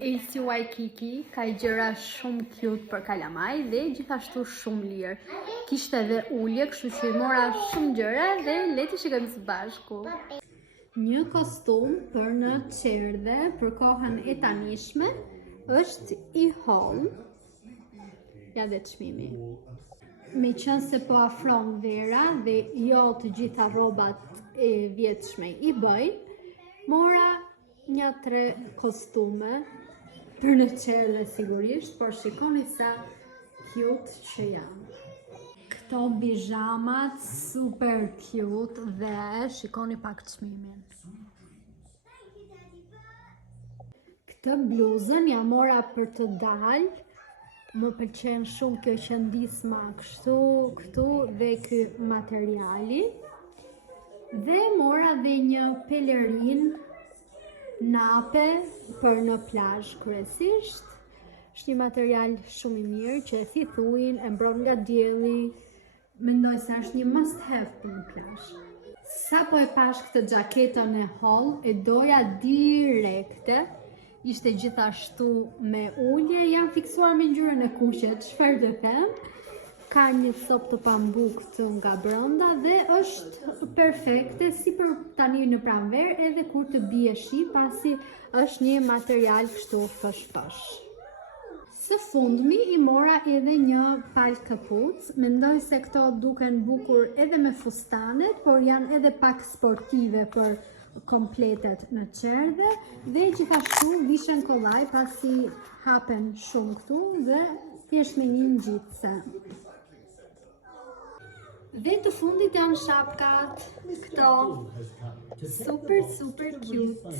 Elsie Waikiki ka gjëra shumë cute për kalamaj dhe gjithashtu shumë lirë. Kishte edhe ulje, kështu që i mora shumë gjëra dhe le të shikojmë së bashku. Një kostum për në qerdhe për kohën e tanishme është i holl. Ja dhe çmimi. Me qënë se po afron vera dhe jo të gjitha rrobat e vjetshme i bëjnë, mora një 3 kostume për në qerdhe sigurisht, por shikoni sa cute që janë. Këto bijamat super cute dhe shikoni pak çmimin. Këtë bluzën ja mora për të dalë. Më pëlqen shumë kjo qëndisma kështu, këtu dhe ky materiali. Dhe mora dhe një pelerin nape për në plazh kryesisht. Është një material shumë i mirë që e thithuin, e mbron nga dielli. Mendoj se është një must have për në plazh. Sa po e pash këtë xhaketën e holl, e doja direkte. Ishte gjithashtu me ulje, janë fiksuar me ngjyrën e kuqe, çfarë të them? Ka një copë të pambukët nga brenda dhe është perfekte si për tani në pranverë edhe kur të bie shi, pasi është një material kështu fësh-fësh. Së fundmi i mora edhe një palë këpucë. Mendoj se këto duken bukur edhe me fustanet, por janë edhe pak sportive për kompletet në qerdhe dhe gjithashtu vishen kollaj pasi hapen shumë këtu dhe thjesht me një ngjitse. Dhe të fundit janë shapkat, këto super cute.